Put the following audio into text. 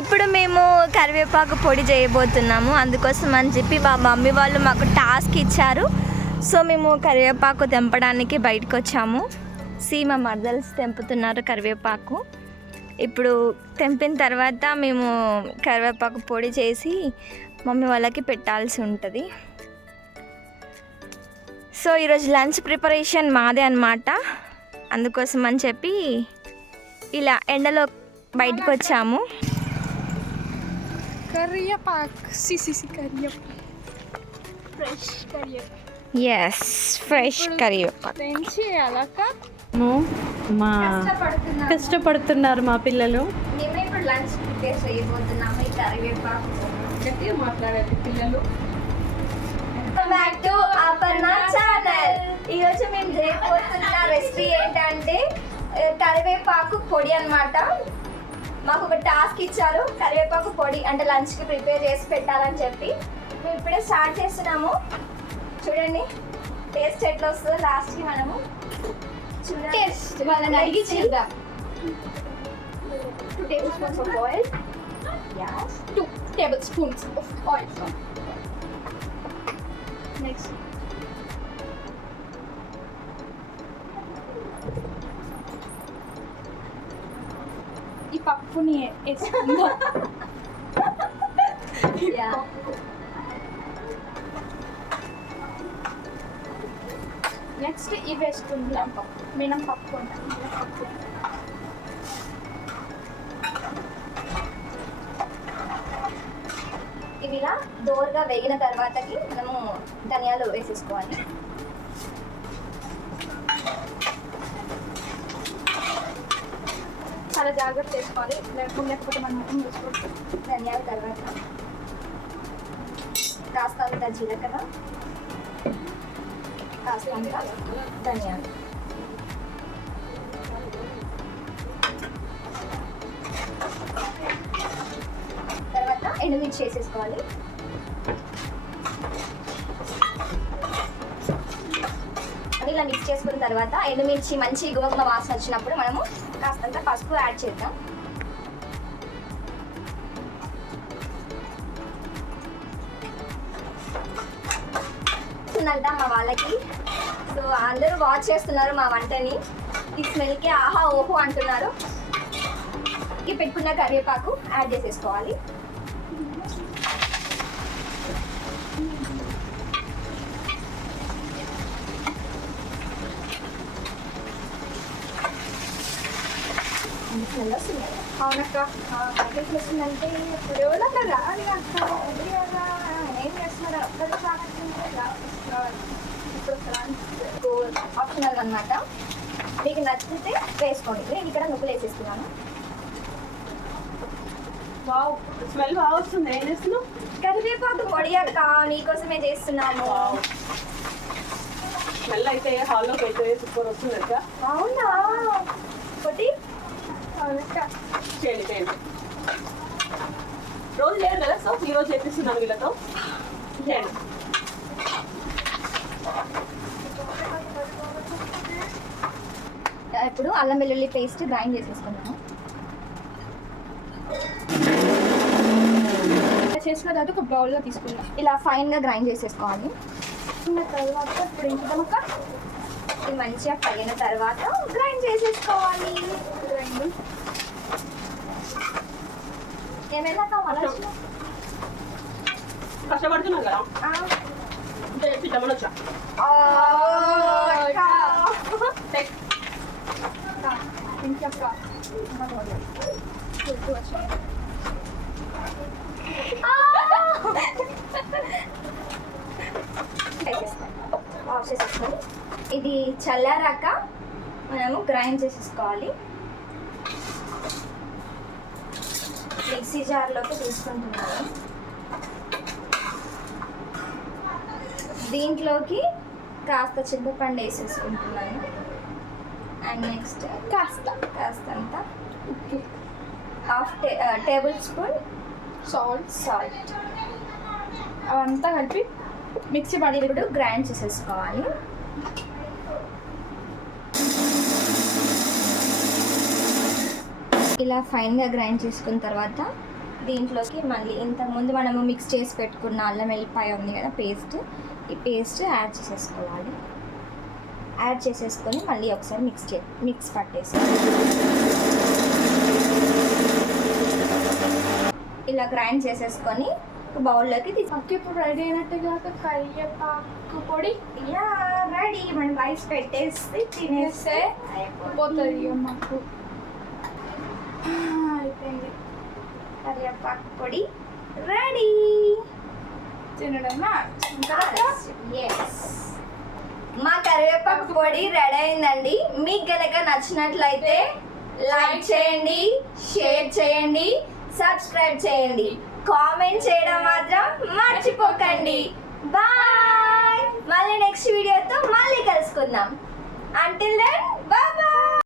ఇప్పుడు మేము కరివేపాకు పొడి చేయబోతున్నాము. అందుకోసం అని చెప్పి మా మమ్మీ వాళ్ళు మాకు టాస్క్ ఇచ్చారు. సో మేము కరివేపాకు తెంపడానికి బయటకు వచ్చాము. మా మర్దల్స్ తెంపుతున్నారు కరివేపాకు. ఇప్పుడు తెంపిన తర్వాత మేము కరివేపాకు పొడి చేసి మమ్మీ వాళ్ళకి పెట్టాల్సి ఉంటుంది. సో ఈరోజు లంచ్ ప్రిపరేషన్ మాదే అన్నమాట. అందుకోసం అని చెప్పి ఇలా ఎండలో బయటకు వచ్చాము. కరివేపాకు కరివేపాకు ఎస్, ఫ్రెష్ కరివేపాకు తెంచి అలాక మా కష్టపడుతున్నారు మా పిల్లలు. మేము ఇప్పుడు లంచ్ ప్రిపేర్ చేయబోతున్నాము. ఈ కరివేపాకు గట్టిగా మాట్లాడాలి పిల్లలు. Back to Aparna channel. ఈరోజు మేము చేయబోతున్న రెసిపీ ఏంటంటే కరివేపాకు పొడి అన్నమాట. మాకు ఒక టాస్క్ ఇచ్చారు, కరివేపాకు పొడి అంటే లంచ్కి ప్రిపేర్ చేసి పెట్టాలని చెప్పి. మేము ఇప్పుడే స్టార్ట్ చేస్తున్నాము. చూడండి టేస్ట్ ఎట్లా వస్తుందో లాస్ట్కి మనము టేస్ట్ వాళ్ళని అడిగి చేద్దాం. 2 tablespoons of oil. Yes. 2 tablespoons of oil. Next. ఈ పప్పుని వేసుకుందాం. Yeah. నెక్స్ట్ ఇవి వేసుకుందాం. మినపప్పు ఉంటాం. ఇవి ఇలా దోరగా వేగిన తర్వాతకి మనము ధనియాలు వేసేసుకోవాలి. చాలా జాగ్రత్త చేసుకోవాలి, లేకపోతే మనం వేసుకోవచ్చు. ధనియాల తర్వాత కాస్తంత జీలకర్ర, కాస్తంత ధనియాలు, తర్వాత ఎండుమిర్చి వేసేసుకోవాలి. అని ఇలా మిక్స్ చేసుకున్న తర్వాత ఎండుమిర్చి మంచి గుమగుమ వాసన వచ్చినప్పుడు మనము కాస్తంత పసుపు యాడ్ చేద్దాం. అంట మా వాళ్ళకి. సో అందరూ వాచ్ చేస్తున్నారు మా వంటని. ఈ స్మెల్కి ఆహా ఓహో అంటున్నారు. ఈ పెట్టుకున్న కరివేపాకు యాడ్ చేసేసుకోవాలి. స్మెల్ వస్తుంది. అవునక్క, ఎట్లా వస్తుందంటే ఎవరన్నా రాని అక్క ఏం చేస్తున్నారు ఇప్పుడు ఆప్షనల్ అన్నమాట. మీకు నచ్చితే వేసుకోండి. నేను ఇక్కడ నువ్వులు వేసేస్తున్నాను. వావ్, స్మెల్ బాగా వస్తుంది. ఏం చేస్తున్నావు? కరివేపాకు పొడి అక్క, నీకోసమే చేస్తున్నాము. స్మెల్ అయితే హాల్లోకి అయితే సూపర్ వస్తుంది కదా. అవునా? పొడి అవునక్క. చేయండి. రోజు లేరు కదా, సో ఈ రోజు చేపిస్తున్నాను వీళ్ళతో. చేయండి. ఇప్పుడు అల్లం వెల్లుల్లి పేస్ట్ గ్రైండ్ చేసేసుకున్నాము. చేసుకున్న తర్వాత ఒక బౌల్లో తీసుకున్నాం. ఇలా ఫైన్గా గ్రైండ్ చేసేసుకోవాలి. తీసుకున్న తర్వాత ఇప్పుడు ఏం చేద్దాం అక్క? ఇది మంచిగా పగిన తర్వాత గ్రైండ్ చేసేసుకోవాలి. గ్రైండ్ ఏమైనా కష్టపడుతున్నాం కదా, చేపిద్దామని వచ్చా. ఇంకక్క ఆఫ్ చేసేసుకొని ఇది చల్లారాక మనము గ్రైండ్ చేసేసుకోవాలి. మిక్సీ జార్లోకి తీసుకుంటున్నాను. దీంట్లోకి కాస్త చింతపండు వేసేసుకుంటున్నాను. అండ్ నెక్స్ట్ కాస్తంత ఉప్పు, హాఫ్ టేబుల్ స్పూన్ సాల్ట్ అవంతా కలిపి మిక్సీ పడి ఇప్పుడు గ్రైండ్ చేసేసుకోవాలి. ఇలా ఫైన్గా గ్రైండ్ చేసుకున్న తర్వాత దీంట్లోకి మళ్ళీ ఇంతకుముందు మనము మిక్స్ చేసి పెట్టుకున్న అల్లం వెల్లిపాయ ఉంది కదా పేస్ట్, ఈ పేస్ట్ యాడ్ చేసేసుకోవాలి. యాడ్ చేసేసుకొని మళ్ళీ ఒకసారి మిక్స్ పట్టేసి ఇలా గ్రైండ్ చేసేసుకొని ఒక బౌల్లోకి ఓకే, ఇప్పుడు రెడీ అయినట్టుగా కరివేపాకు పొడి ఇలా రెడీ. మనం రైస్ పెట్టేసి తినేస్తే పోతుంది మాకు. అయిపోయింది, కరివేపాకు పొడి రెడీ. తినడమే. ఎస్, మా కరివేపాకు పొడి రెడీ అయిందండి. మీకు గనక నచ్చినట్లయితే లైక్ చేయండి, షేర్ చేయండి, సబ్స్క్రైబ్ చేయండి, కామెంట్ చేయడం మాత్రం మర్చిపోకండి. బాయ్. మళ్ళీ నెక్స్ట్ వీడియోతో మళ్ళీ కలుసుకుందాం. Until then